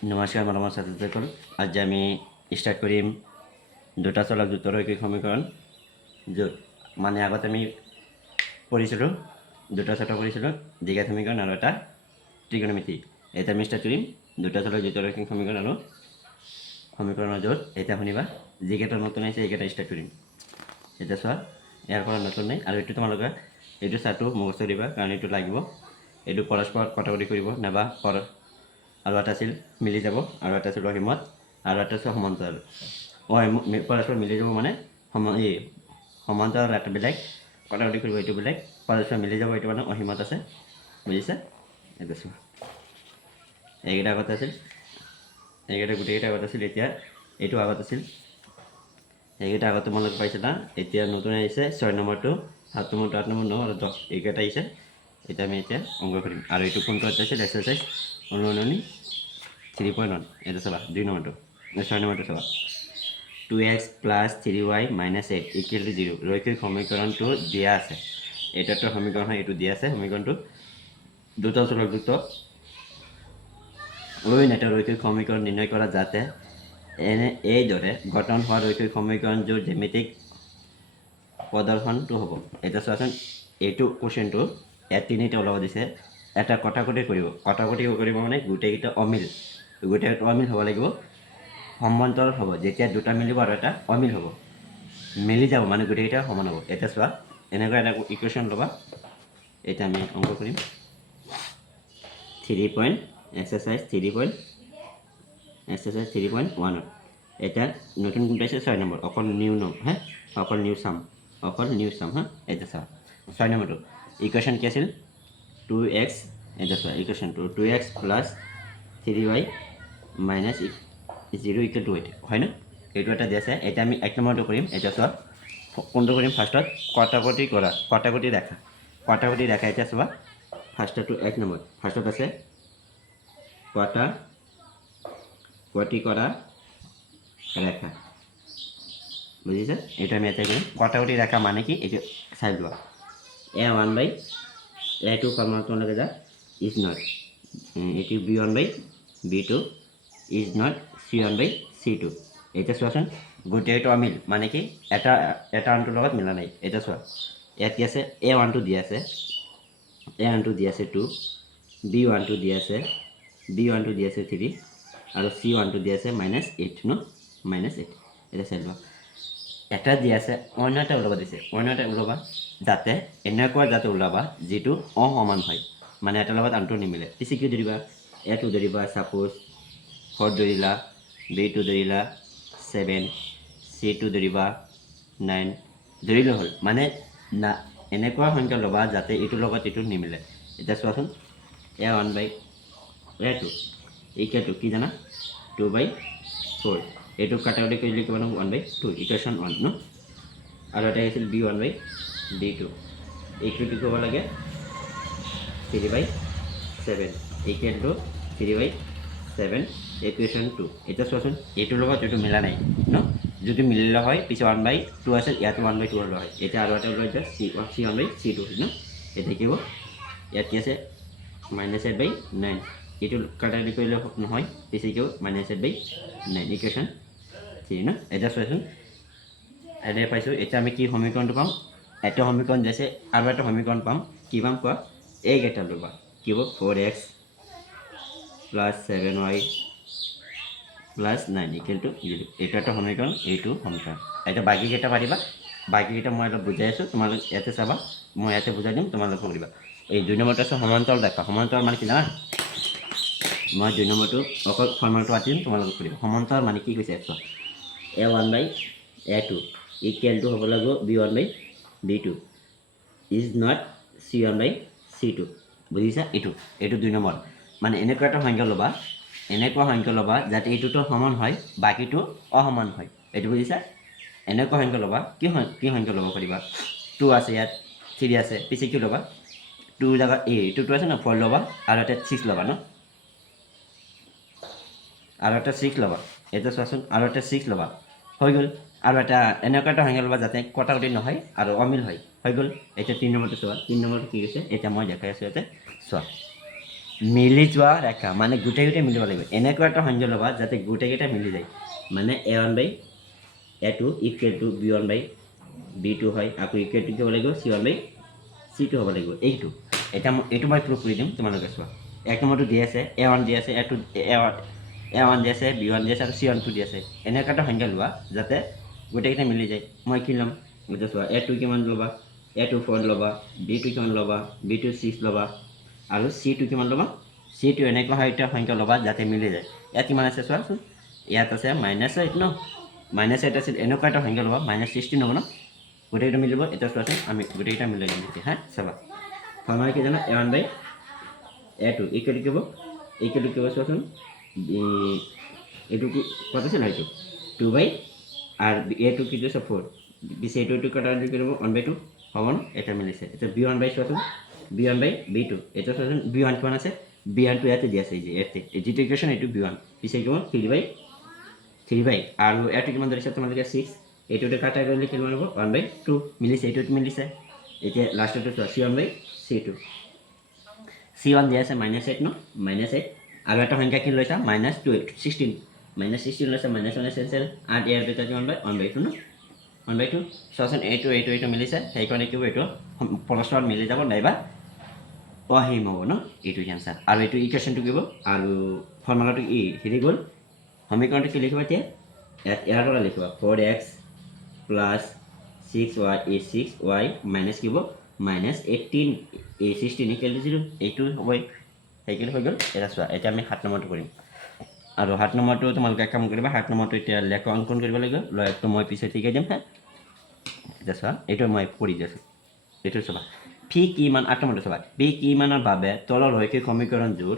নমস্কাৰ মৰমৰ ছাত্ৰ-ছাত্ৰীসকল, আজি আমি ষ্টাৰ্ট কৰিম দুটা চলক দ্ৰুতৰৈখিক সমীকৰণ। য'ত মানে আগত আমি পঢ়িছিলোঁ দুটা চলক পঢ়িছিলোঁ, দ্বিঘাত সমীকৰণ আৰু এটা ত্ৰিকোণমিতি। এতিয়া আমি ষ্টাৰ্ট কৰিম দুটা চলক দ্ৰুতৰৈখিক সমীকৰণ আৰু সমীকৰণৰ য'ত এতিয়া শুনিবা যিকেইটা নতুন আহিছে এইকেইটা ষ্টাৰ্ট কৰিম। এতিয়া চোৱা, ইয়াৰ পৰা নতুন নাই আৰু এইটো তোমালোকে এইটো চাৰ্টটো মুখস্থ দিবা, কাৰণ এইটো লাগিব। এইটো পৰস্পৰত কটাকটি কৰিব নাইবা আৰু এটা আছিল মিলি যাব, আৰু এটা আছিল অসীমত, আৰু এটা আছিল সমান্তৰাল। পৰস্পৰ মিলি যাব মানে সমান্তৰাল এটা বেলেগ, কটাকটি কৰিব এইটো বেলেগ, পৰস্পৰ মিলি যাব এইটো মানে অসীমত আছে। বুজিছা? এইটো চোৱা, এইকেইটা আগত আছিল, এইকেইটা গোটেইকেইটা আগত আছিল। এতিয়া এইটো আগত আছিল, এইকেইটা আগত তোমালোকে পাইছিলা। এতিয়া নতুন আহিছে 6 নম্বৰটো, 7 নম্বৰটো, 8 নম্বৰ, 9 আৰু 10 এইকেইটা আহিছে। এতিয়া আমি এতিয়া অংক কৰিম। আৰু এইটো কোনটো আছিল? এক্সাৰচাইজ অনুৰণনি 3.1। এটা চাবা 2 নম্বৰটো, 6 নম্বৰটো চাবা। 2x + 3y - 8 = 0 ৰৈখিক সমীকৰণটো দিয়া আছে। এইটো সমীকৰণ হয়, এইটো দিয়া আছে। সমীকৰণটো দুটা চলক দ্ৰুত ৰৈখিক সমীকৰণ নিৰ্ণয় কৰা যাতে এইদৰে গঠন হোৱা ৰৈখিক সমীকৰণটোৰ জ্যামিতিক প্ৰদৰ্শনটো হ'ব। এতিয়া চোৱাচোন, এইটো কুৱেশ্যনটো ইয়াত তিনিটা ওলাব দিছে। এটা কটাকটি কৰিব, কটাকটি কৰিব মানে গোটেইকেইটা অমিল, গোটেইকেইটা অমিল হ'ব লাগিব। সমান্তৰাল হ'ব, যেতিয়া দুটা মিলিব আৰু এটা অমিল হ'ব, মিলি যাব মানে গোটেইকেইটা সমান হ'ব। এতিয়া চোৱা, এনেকুৱা এটা ইকুৱেশ্যন ল'বা। এতিয়া আমি অংক কৰিম। এক্সাৰচাইজ 3.1। এতিয়া নতুন কোনটো আছে? 6 নম্বৰ, অকল নিউ নম হা, অকল নিউ চাম হা। এতিয়া চাওঁ 6 নম্বৰটো ইকুৱেশ্যন কি আছিল? 2x, এটা চোৱা ইকুৱেশ্যনটো 2x + 3y - 0 = 8 হয় ন? এইটো এটা দি আছে। এতিয়া আমি 1 নম্বৰটো কৰিম। এতিয়া চোৱা, কোনটো কৰিম? ফাৰ্ষ্টত কটাকটি কৰা, কটাকটি ৰেখা। এতিয়া চোৱা, ফাৰ্ষ্টটো 1 নম্বৰ, ফাৰ্ষ্টত আছে কটাকটি কৰা ৰেখা। বুজিছা? এইটো আমি এতিয়া কৰিম। কটাকটি ৰেখা মানে কি এইটো চাই লোৱা। A1/A2 ফৰ্মুলা তোমালোকে যা ইজ নট, এইটো B1/B2 ইজ নট C1/C2। এতিয়া চোৱাচোন, গোটেইটো অমিল মানে কি এটা আনটোৰ লগত মিলা নাই। এতিয়া চোৱা, ইয়াত কি আছে? A1টো দি আছে, A1টো দি আছে 2, B1টো দি আছে 3, আৰু C1টো দি আছে -8 ন, -8। এতিয়া চাই লোৱা, এটা দি আছে, অন্য এটা ওলাব দিছে। অন্য এটা ওলাবা যাতে এনেকুৱা ওলাবা যিটো অসমান হয়, মানে এটাৰ লগত আনটো নিমিলে। পিছে কি ধৰিবা? A2 ধৰিবা, ছাপ'জ 4 ধৰিলা, B2 ধৰিলা 7, C2 ধৰিবা 9 ধৰিলে হ'ল। মানে না এনেকুৱা সংখ্যা ল'বা যাতে এইটোৰ লগত এইটো নিমিলে। এতিয়া চোৱাচোন, A1/A2 = কি জানা? 2/4। এইটো কাটাকটি কৰিলে কিমান হ'ব? 1/2, ইকুৱেশ্যন 1 ন। আৰু এটা আহিছিল B1/B2, এইটো কি ক'ব লাগে? 3/7 = 3/7, ইকুৱেশ্যন 2। এতিয়া চোৱাচোন, এইটোৰ লগত এইটো মিলা নাই ন। যদি মিলিলে হয় পিছে 1/2 আছিল, ইয়াতো 1/2 ওলোৱা হয়। এতিয়া আৰু এটা ওলোৱা এতিয়া C1/C2 ন। এতিয়া কি হ'ব? ইয়াত কি আছে? -8/9। এইটো কাটাকটি কৰিলে নহয়, পিছে কি হ'ব? -8/9, ইকুৱেশ্যন 3 ন। এতিয়া চোৱাচোন, এনে পাইছোঁ। এতিয়া আমি কি সমীকৰণটো পাম? এটা সমীকৰণ দিছে, আৰু এটা সমীকৰণ পাম। কি পাম কোৱা? এইকেইটা ল'বা। কি হ'ব? 4x + 7y + 9 = 0। এইটো এটা সমীকৰণ, এইটো সমীকৰণ। এতিয়া বাকীকেইটা পাৰিবা। বাকীকেইটা মই অলপ বুজাই আছোঁ, তোমালোকে ইয়াতে চাবা, মই ইয়াতে বুজাই দিম, তোমালোকে কৰিবা। এই 2 নম্বৰটো আছে সমান্তৰাল ৰেখা। সমান্তৰাল মানে কি জানা? মই 2 নম্বৰটো অকল ফৰ্মুলাটো আঁকি দিম, তোমালোকে কৰিবা। সমান্তৰাল মানে কি কৈছে? চোৱা, A1/A2 = হ'ব লাগিব B1/B2 ইজ নট C1/C2। বুজিছা? এইটো 2 নম্বৰ। মানে এনেকুৱা এটা সংখ্যা ল'বা যাতে এইটোতো সমান হয়, বাকীটো অসমান হয়। এইটো বুজিছা? এনেকুৱা সংখ্যা ল'বা। কি সংখ্যা ল'ব পাৰিবা? 2 আছে, ইয়াত 3 আছে, পিছে কি ল'বা? 2 জেগাত এইটো আছে ন, 4 ল'বা, আৰু এটা 6 ল'বা ন, আৰু এটা 6 ল'বা। এতিয়া চোৱাচোন, আৰু এটা 6 ল'বা, হৈ গ'ল। আৰু এটা এনেকুৱা এটা সংখ্যা ল'বা যাতে কটাকটি নহয় আৰু অমিল হয়, হৈ গ'ল। এতিয়া 3 নম্বৰটো চোৱা, 3 নম্বৰটো কি কৈছে? এতিয়া মই দেখাই আছোঁ ইয়াতে, চোৱা। মিলি যোৱা ৰেখা মানে গোটেই মিলিব লাগিব এনেকুৱা এটা সংজ্ঞা ল'বা যাতে গোটেইকেইটা মিলি যায় মানে A1/A2 ইকুৱেল টু B1/B2 হয় আকৌ ইকুৱেল টু কি হ'ব লাগিব C1/C2 হ'ব লাগিব এইটো মই প্ৰুফ কৰি দিম তোমালোকে চোৱা 1 নম্বৰটো দি আছে A1 দি আছে A1 দি আছে B1 দি আছে আৰু C1 দি আছে এনেকুৱা এটা সংজ্ঞা লোৱা যাতে গোটেইকেইটা মিলি যায় মই কি ল'ম এতিয়া চোৱা A2 কিমান ল'বা A2 4 ল'বা B2 কিমান ল'বা B2 6 ল'বা আৰু C2 কিমান ল'বা C2 এনেকুৱা হয় এটা সংখ্যা ল'বা যাতে মিলি যায় ইয়াত কিমান আছে চোৱাচোন ইয়াত আছে -8 ন -8 আছিল এনেকুৱা এটা সংখ্যা ল'বা -16 হ'ব ন গোটেইকেইটা মিলিব এটা চোৱাচোন আমি গোটেইকেইটা মিলাই দিম এতিয়া হা চাবা ফৰ্মুলা কি জানা A1/A2 ইকুৱেল টু কি হ'ব চোৱাচোন এইটো কি কত আছিল হয়তো 2 আৰ A2 কি দিছে 4 দিছে এইটো কটা দি কৰিব 1/2 হ'ব ন এটা মিলিছে এটা B1/চোৱাচোন B1/B2 এটা চোৱাচোন B1 কিমান আছে B1 টো ইয়াতে দি আছে এই যে ইয়াতে এই যেটো ইকুৱেশ্যন এইটো B1 পিছে কিমান 3/3 আৰু A2 কিমান ধৰিছে তোমালোকে 6 এইটোতে কাটা গ'লে কিমান হ'ব 1/2 মিলিছে এইটোত মিলিছে এতিয়া লাষ্টটো চোৱা C1/C2 C1 দি আছে -8 ন -8 আৰু এটা সংখ্যা কি লৈছা -16 -16 লৈছা -1 এসেনশিয়াল আৰু ইয়াৰ ভিতৰত কিমান হয় 1/2 ন 1/2 চোৱাচোন এইটো মিলিছে সেইকাৰণে কি হ'ব এইটো পৰস্পৰ মিলি যাব নাইবা অহিম হ'ব ন এইটো এনসাৰ আৰু এইটো ইকুৱেশ্যনটো কি হ'ব আৰু ফৰ্মুলাটো হেৰি গ'ল সমীকৰণটো কি লিখিবা এতিয়া ইয়াৰ পৰা লিখিবা 4x + 6y is 6y minus কি হ'ব -18 16 equal to 0 এইটো হ'বই সেইখিনি হৈ গ'ল এটা চোৱা এতিয়া আমি 7 নম্বৰটো কৰিম আৰু 7 নম্বৰটো তোমালোকে কাম কৰিবা 7 নম্বৰটো এতিয়া লেখ অংকন কৰিব লাগিব লয়টো মই পিছে ঠিকাই দিম হ্যাঁ এটা চোৱা এইটো মই পঢ়ি দিছো এইটো চোৱা পি কি মান 8 নম্বৰটো চোৱা পি কি মানৰ বাবে তলৰ ৰৈখিক সমীকৰণযোৰ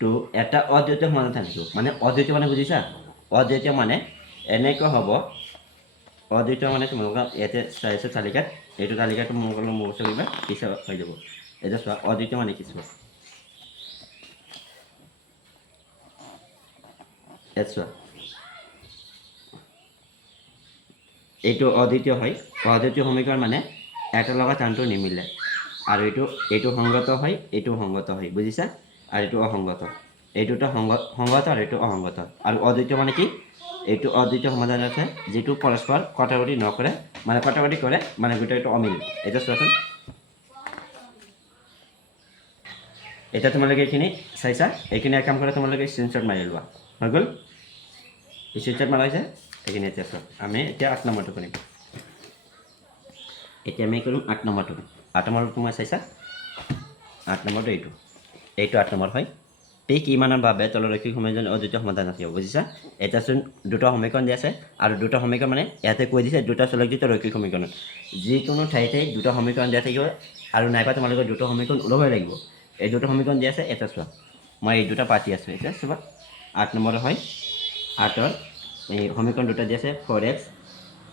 তো এটা অদ্বিতীয় সমাধান থাকিব মানে অদ্বিতীয় মানে বুজিছা অদ্বিতীয় মানে এনেকৈ হ'ব অদ্বিতীয় মানে তোমালোকে ইয়াতে চাইছে তালিকাত এইটো তালিকাটো তোমালোকে মুখস্থ কৰিবা পিছে হৈ যাব এটা চোৱা অদ্বিতীয় মানে কি চোৱা চোৱা এইটো অদ্বিতীয় হয় অদ্বিতীয় সমীকৰণ মানে এটাৰ লগত আনটো নিমিলে আৰু এইটো সংগত হয় বুজিছা আৰু এইটো অসংগত এইটোটা সংগত আৰু এইটো অসংগত আৰু অদ্বিতীয় মানে কি এইটো অদ্বিতীয় সমাধান আছে যেটো পৰস্পৰ কটাকটি নকৰে মানে কটাকটি কৰে মানে গোটেইটো অমিল এটা চোৱাচোন এটা তোমালোকে এইখিনি চাইছা এইখিনি কাম কৰে তোমালোকে স্ক্ৰীনশ্বট মাৰি লোৱা হৈ গ'ল স্ক্ৰীনশ্বট মাৰাইছে এইখিনি এতিয়া চোৱা আমি এতিয়া 8 নম্বৰটো কৰিম এতিয়া আমি কৰিম 8 নম্বৰটো 8 নম্বৰটো মই চাইছা 8 নম্বৰটো এইটো 8 নম্বৰ হয় পি কি মানৰ বাবে তলৰ ৰৈখিক সমীকৰণ অদ্বিতীয় সমাধান আছে বুজিছা এটা চোন দুটা সমীকৰণ দি আছে আৰু দুটা সমীকৰণ মানে ইয়াতে কৈ দিছে দুটা চলকযুক্ত ৰৈখিক সমীকৰণ যিকোনো ঠাইতে দুটা সমীকৰণ দিয়া থাকিব আৰু নাইবা তোমালোকৰ দুটা সমীকৰণ ওলাবই লাগিব এই দুটা সমীকৰণ দি আছে এটা চোৱা মই এই দুটা পাতি আছো এটা চোৱা 8 নম্বৰ হয় 8ৰ এই সমীকৰণ দুটা দি আছে 4x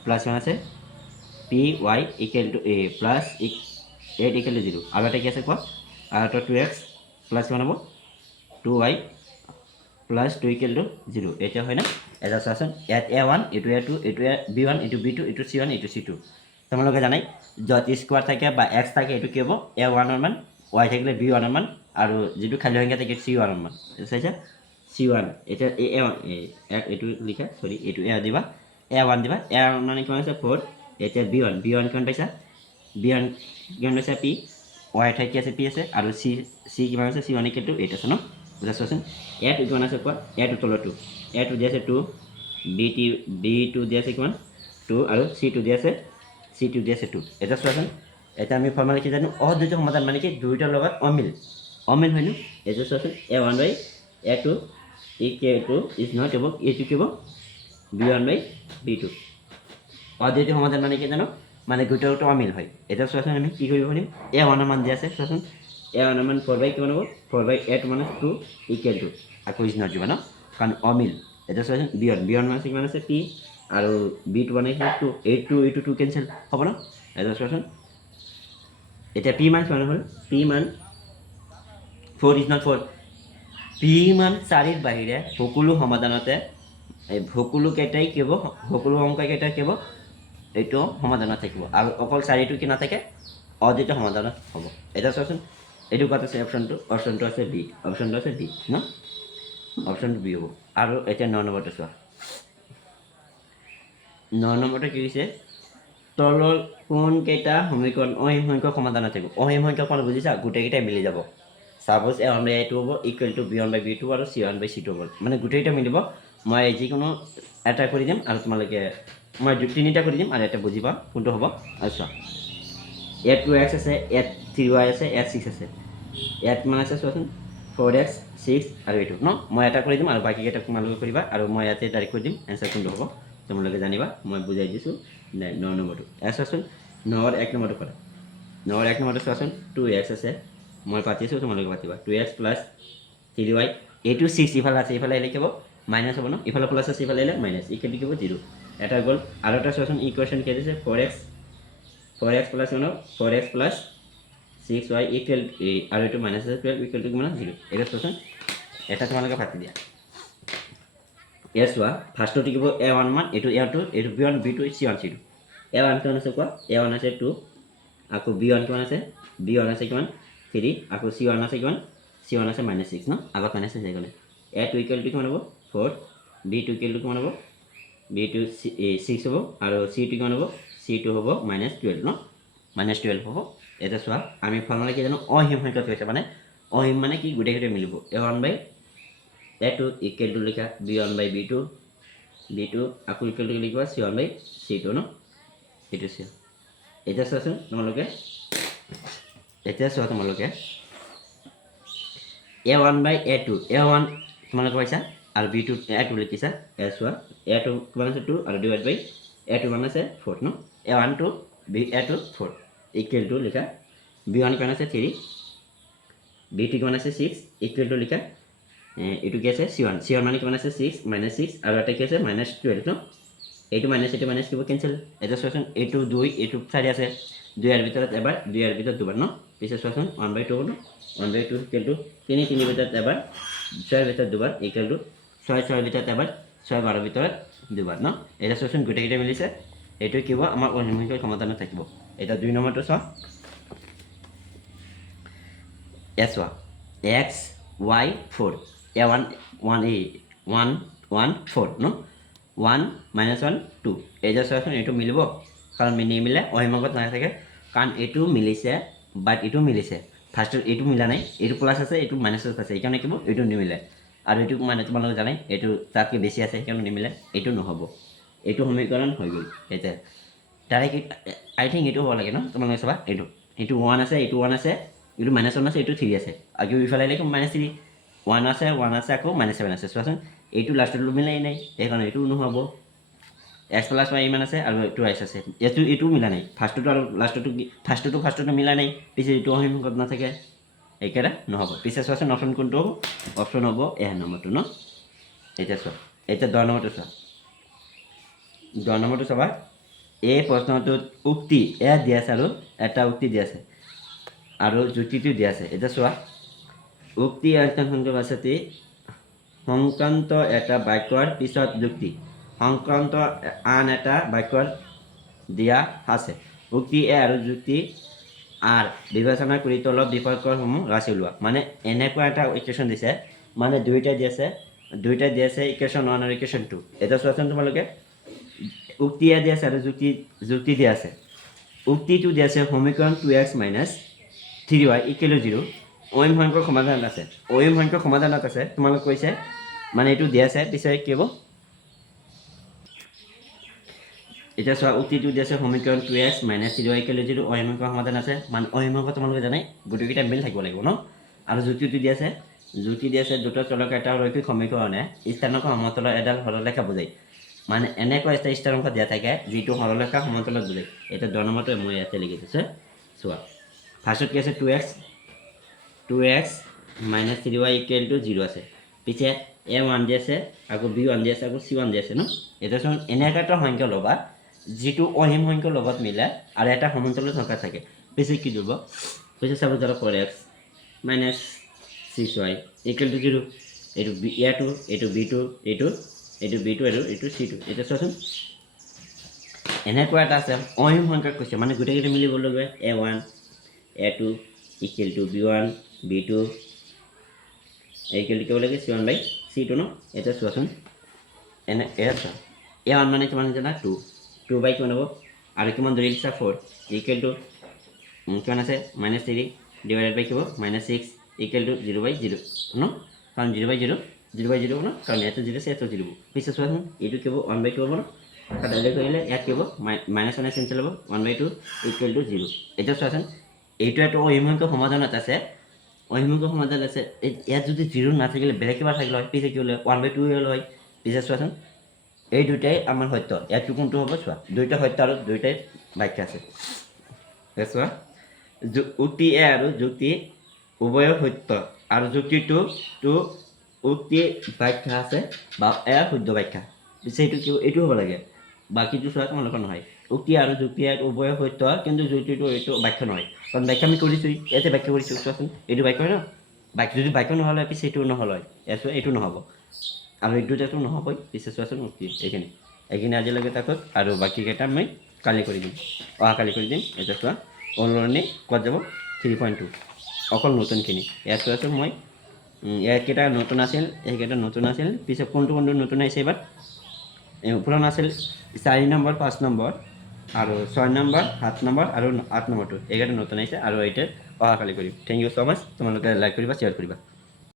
প্লাস 1 আছে py equal to a plus 8 equal to 0 আৰু এটা কি আছে কোৱা আৰু এটা 2x প্লাস 1 হ'ব 2y plus 2 equal to 0 এটা হয় না এটা চাচোন ইয়াত a1 এটো a2 এটো b1 এটো b2 এটো c1 এটো c2 তোমালোকে জানাই যত স্কয়ার থাকে বা x থাকে এটো কি হ'ব a1 এর মান y থাকিলে b1 এর মান আৰু যেটো খালি সংখ্যা থাকে c1 এর মান চাইছা c1 এটা এটো লিখা সরি এটো a দিবা a1 দিবা a মানে কিমান আছে 4 এটা b1 কিমান পাইছা b1 কিমান পাইছা p y থাকি আছে p আছে আৰু c কিমান আছে c1 equal to 8 আছে ন বুঝা চোন a2 কিমান আছে কোৱা a2 তলটো a2 দি আছে 2 b2 দি আছে কিমান 2 আৰু c2 দি আছে 2 এটা চোৱাচোন এটা আমি ফৰ্মুলা কি জানো অদ্বিতীয় সমাধান মানে কি দুইটাৰ লগত অমিল হয়নো এটা চোৱাচোন a1/a2 equal to is not equal a2 কি হ'ব b1/b2 অদ্বিতীয় সমাধান মানে কি জানো মানে দুইটাটো অমিল হয় এটা চোৱাচোন আমি কি কৰিব পাৰিম a1 এৰ মান দি আছে চোৱাচোন a1 এর মান 4 কিমান হ'ব 4/8 মানে 2 equal to আকৌ is not দিব ন কাৰণ অমিল এটা চোৱাচোন b1 মানে কিমান আছে p আৰু b2 মানে 2 8 2 কেনসেল হ'ব ন এটা চোৱাচোন এটা p মান কিমান হ'ল p মান 4 is not 4 p মান 4 এর বাহিৰে সকলো সমাধানতে এই সকলো কেইটাই কি হ'ব সকলো অংক কেইটা কি হ'ব এইটো সমাধানত থাকিব আৰু অকল 4টো কি নাথাকে অদ্বিতীয় সমাধানত হ'ব এটা চোৱাচোন এইটো ক'ত আছে অপশ্যনটো আছে বি ন অপশ্যনটো বি হ'ব আৰু এতিয়া 9 নম্বৰটো চোৱা 9 নম্বৰটো কি হৈছে তলৰ কোনকেইটা সমীকৰণ অসীম সংখ্যক সমাধান থাকিব অসীম সংখ্যক মানে বুজিছা গোটেইকেইটাই মিলি যাব সাপোজ a1/a2 হ'ব ইকুৱেল টু b1/b2 আৰু c1/c2 হ'ব মানে গোটেইকেইটা মিলিব মই যিকোনো এটা কৰি দিম আৰু তোমালোকে মই তিনিটা কৰি দিম আৰু এটা বুজিবা কোনটো হ'ব আৰু চোৱা ইয়াত 2x আছে ইয়াত 3y আছে ইয়াত 6 আছে ইয়াত কিমান আছে চোৱাচোন 4x 6 আৰু এইটো ন মই এটা কৰি দিম আৰু বাকীকেইটা তোমালোকে কৰিবা আৰু মই ইয়াতে ডাইৰেক্ট কৰি দিম এনচাৰ কোনটো হ'ব তোমালোকে জানিবা মই বুজাই দিছোঁ 9 নম্বৰটো চোৱাচোন 9ৰ 1 নম্বৰটো কৰা 9ৰ 1 নম্বৰটো চোৱাচোন 2x আছে মই পাতিছোঁ তোমালোকে পাতিবা 2x প্লাছ 3y এইটো 6 ইফালে আছে ইফালে আহিলে কি হ'ব মাইনাছ হ'ব ন ইফালে প্লাছ আছে ইফালে আহিলে মাইনাছ ইকুৱেল টু কি হ'ব 0 এটা গ'ল আৰু এটা চোৱাচোন ইকুৱেশ্যন কি দিছে 4x plus 4x plus 6y equal আৰু এইটো মাইনাছ আছে 12 ইকুৱেল টু কিমান 0 এটা চোৱাচোন এটা তোমালোকে পাতি দিয়া ইয়াত চোৱা ফাৰ্ষ্টটো থাকিব a1 মান এইটো a2 এইটো b1 b2 c1 c2 a1 কিমান আছে কোৱা a1 আছে 2 আকৌ b1 কিমান আছে b1 আছে কিমান 3 আকৌ c1 আছে কিমান c1 আছে -6 ন আগত মাইনাছ আছে গ'লে a2 ইকুৱেল টু কিমান হ'ব 4 b2 ইকুৱেল টু কিমান হ'ব b2 6 হ'ব আৰু c2 কিমান হ'ব c2 হ'ব -12 ন -12 হ'ব এটা চোৱা আমি ফৰ্মুলা কি জানো অসীম সংখ্যক হৈছে মানে অসীম মানে কি গোটেইকেইটা মিলিব a1/a2 ইকুৱেল টু লিখা b1/b2 আকৌ ইকুৱেল টু লিখিবা c1/c2 ন এইটো চোৱা এতিয়া চোৱাচোন তোমালোকে a1/a2 a1 তোমালোকে পাইছা আৰু b2 a2 লিখিছা চোৱা a2 কিমান আছে 2 আৰু ডিভাইড বাই a2 মান আছে 4 ন a1 to a2 4 equal to লিখা b1 কিমান আছে 3 b2 কিমান আছে 6 ইকুৱেল টু লিখা এইটো কি আছে c1 মানে কিমান আছে 6 -6 আৰু এটা কি আছে -12 ন এইটো মাইনাছ এইটো মাইনাছ কিব কেঞ্চেল এটা চোৱাচোন এইটো 2 এইটো 4 আছে 2 এৰ ভিতৰত এবাৰ 2 এৰ ভিতৰত দুবাৰ ন পিছে চোৱাচোন 1/2 হ'ব ন 1/2 ইকুৱেল টু 3 3 ভিতৰত এবাৰ 6 এৰ ভিতৰত দুবাৰ ইকুৱেল টু 6 6 ভিতৰত এবাৰ 6 12 ভিতৰত দুবাৰ ন এটা চোৱাচোন গোটেইকেইটা মিলিছে এইটো কি হ'ব আমাৰ অসীম সংখ্যক সমাধানত থাকিব এটা 2 নম্বৰটো চোৱা চোৱা x y 4 a1 1 1 1 4 ন 1 -1 2 এই যে চোৱাচোন এইটো মিলিব কাৰণ নিমিলে অসীমত নাথাকে কাৰণ এইটো মিলিছে বাট এইটো মিলিছে ফাৰ্ষ্টত এইটো মিলা নাই এইটো প্লাছ আছে এইটো মাইনাছ আছে সেইকাৰণে কিব এইটো নিমিলে আৰু এইটো মানে তোমালোকে জানে এইটো তাতকৈ বেছি আছে সেইকাৰণে নিমিলে এইটো নহ'ব এইটো সমীকৰণ হৈ গ'ল এতিয়া ডাইৰেক্ট আই থিংক এইটো হ'ব লাগে ন তোমালোকে চাবা এইটো 1 আছে এইটো 1 আছে এইটো -1 আছে এইটো 3 আছে আকৌ ইফালে আহিলে -3 1 আছে আকৌ -7 আছে চোৱাচোন এইটো লাষ্টত মিলাই নাই সেইকাৰণে এইটো নহ'ব x প্লাছ y ইমান আছে আৰু এইটো x আছে এইটো মিলা নাই ফাৰ্ষ্টটো আৰু ফাৰ্ষ্টটো মিলা নাই পিছে এইটো অসীম সংখ্যক নাথাকে একেটা নহ'ব পিছে চোৱাচোন অপশ্যন কোনটো হ'ব অপশ্যন হ'ব এ নম্বৰটো ন এতিয়া চোৱা এতিয়া 10 নম্বৰটো চোৱা 10 নম্বৰটো চাবা এই প্ৰশ্নটোত উক্তি এয়া দিয়া আছে আৰু এটা উক্তি দিয়া আছে আৰু যুক্তিটো দিয়া আছে এতিয়া চোৱা উক্তি আছে সংক্ৰান্ত এটা বাক্যৰ পিছত যুক্তি সংক্ৰান্ত আন এটা বাক্যৰ দিয়া আছে উক্তি এ আৰু যুক্তি আৰ বিবেচনা কৰি তলত বিকল্পসমূহ বাছি লোৱা মানে এনেকুৱা এটা ইকুৱেশ্যন দিছে মানে দুইটা দি আছে ইকুৱেশ্যন 1 আৰু ইকুৱেশ্যন 2 এটা চোৱাচোন তোমালোকে উক্তি এ দি আছে আৰু যুক্তি দিয়া আছে উক্তিটো দিয়া আছে সমীকৰণ 2x - 3y = 0 অসীম সংখ্যক সমাধানত আছে তোমালোকে কৈছে মানে এইটো দিয়া আছে পিছে কি হ'ব এতিয়া চোৱা উক্তিটো দিয়া আছে সমীকৰণ 2x - 3y = 0 অসীম সংখ্যক সমাধান আছে মানে অসীম সংখ্যক তোমালোকে জানে গোটেইকেইটা মিল থাকিব লাগিব ন আৰু যুক্তিটো দিয়া আছে দুটা চলক এটা ৰৈখিক সমীকৰণে স্থানাংক সমতলৰ এডাল সৰলৰেখা বুজায় মানে এনেকুৱা এটা স্থানাংক দিয়া থাকে যিটো সৰলৰেখা সমতলত বুজায় এটা 10 নম্বৰটো মই ইয়াতে লিখি দিছোঁ চোৱা ফাৰ্ষ্টত কি আছে 2x - 3y = 0 আছে পিছে a1 দি আছে আকৌ b1 দি আছে আকৌ c1 দি আছে ন এটা চোন এনেকুৱা এটা সংখ্যা ল'বা যিটো অসীম সংখ্যাৰ লগত মিলে আৰু এটা সমান্তৰাল সংখ্যা থাকে পিছে কি দিব পিছে চাব যারা 4x - 6y = 0 এইটো a2 এইটো b2 এইটো b2 আৰু এইটো c2 এটা চোৱাচোন এনেকুৱা এটা আছে অসীম সংখ্যা কৈছে মানে গোটেইকেইটা মিলিব লাগিব a1 a2 equal to b1 b2 equal to কি লাগে c1 বাই c2 ন এটা চোৱাচোন এনে এয়া চোৱা a1 মানে কিমান জানা 2 বাই কিমান হ'ব আৰু কিমান ধৰি দিছা 4 ইকুৱেল টু কিমান আছে -3 ডিভাইডেড বাই কিব -6 ইকুৱেল টু 0 বাই 0 ন কাৰণ 0 বাই 0 ন কাৰণ এটা 0 আছে এটা 0 পিছে চোৱাচোন এইটো কিব 1 বাই 2 হ'ব ন কাটালে কৰিলে ইয়াত কিব মাইনাছ কেঞ্চেল হ'ব 1 বাই 2 ইকুৱেল টু 0 এতিয়া চোৱাচোন এইটো এটা অহিমুখ সমাধানত আছে অহিমুখ সমাধান আছে ইয়াত যদি 0 নাথাকিলে বেলেগ কিবা থাকিলে হয় পিছে কি হ'লে 1 বাই 2 হ'লে হয় পিছে চোৱাচোন এই দুটাই আমাৰ সত্য ইয়াত কোনটো হ'ব চোৱা দুইটা সত্য আৰু দুইটাই বাক্য আছে চোৱা উক্তি এ আৰু যুক্তি উভয় সত্য আৰু যুক্তিটো উক্তি ব্যাখ্যা আছে বা এ শুদ্ধ ব্যাখ্যা পিছে এইটো কি এইটো হ'ব লাগে বাকীটো চোৱা তোমালোকৰ নহয় উক্তি আৰু যুক্তি এক উভয় সত্য কিন্তু যুক্তিটো এইটো ব্যাখ্যা নহয় কাৰণ ব্যাখ্যা আমি কৰিছোঁ ইয়াতে ব্যাখ্যা কৰিছোঁ চোৱাচোন এইটো বাক্য হয় ন বাক্য যদি বাক্য নহ'লে পিছে এইটো নহ'ল হয় এইটো নহ'ব আৰু এই দুটাটো নহ'বই পিছে চোৱাচোন উক্তি এইখিনি আজিলৈকে থাকক আৰু বাকীকেইটা মই কালি কৰি দিম অহাকালি কৰি দিম এতিয়া চোৱা অনুৰণি ক'ত যাব 3.2 অকল নতুনখিনি ইয়াত চোৱাচোন মই ইয়াৰকেইটা নতুন আছিল এইকেইটা নতুন আছিল পিছে কোনটো নতুন আহিছে এইবাৰ পুৰণা আছিল 4 নম্বৰ 5 নম্বৰ আৰু 6 নম্বৰ 7 নম্বৰ আৰু 8 নম্বৰটো এইকেইটা নতুন আহিছে আৰু এইটো অহাকালি কৰিম থেংক ইউ ছ' মাছ তোমালোকে লাইক কৰিবা শ্বেয়াৰ কৰিবা